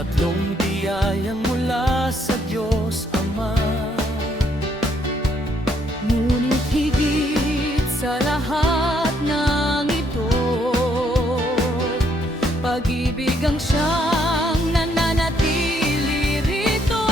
Tatlong biyayang mula sa Diyos Ama. Ngunit higit sa lahat ng ito, pag-ibig ang siyang nananatili rito.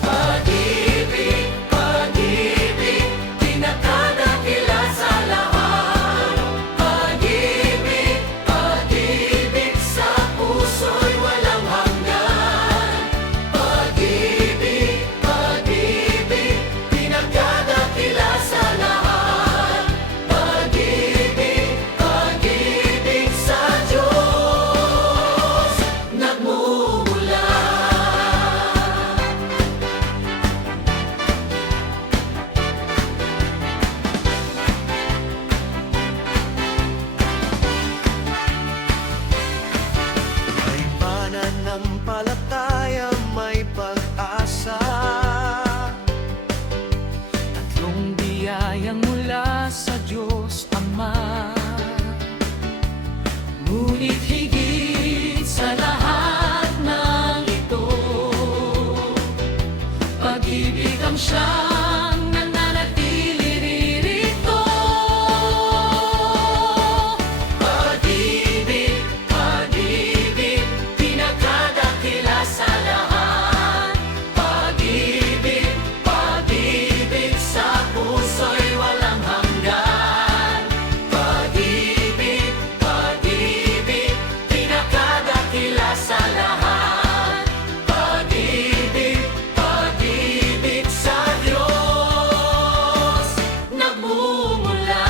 Pag-ibig, pag-ibig, pinakadakila sa lahat. Pag-ibig, pag-ibig, sa puso'y walang hanggan. Pag-ibig, pag-ibig, pinakadakila sa lahat. Pag-ibig, pag-ibig sa Diyos nagmumula. May pananampalataya, may pag-asa. Tatlong biyayang mula sa Diyos Ama. Ngunit higit sa lahat ng ito, pag-ibig ang siyang nananatili rito. Pag-ibig, pag-ibig, pinakadakila sa lahat. Pag-ibig, pag-ibig, sa puso'y walang hanggan. Pag-ibig, pag-ibig, pinakadakila sa lahat. Pag-ibig, pag-ibig sa Diyos nagmumula.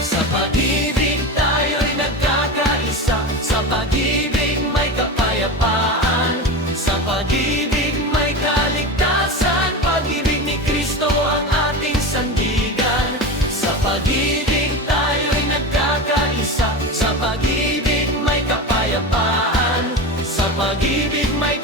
Sa pag-ibig tayo'y nagkakaisa. Sa pag-ibig may kapayapaan. Sa pag-ibig may kaligtasan. Pag-ibig ni Kristo ang ating sandigan. Sa pag-ibig tayo'y nagkakaisa. Sa pag-ibig may kapayapaan. Sa pag-ibig may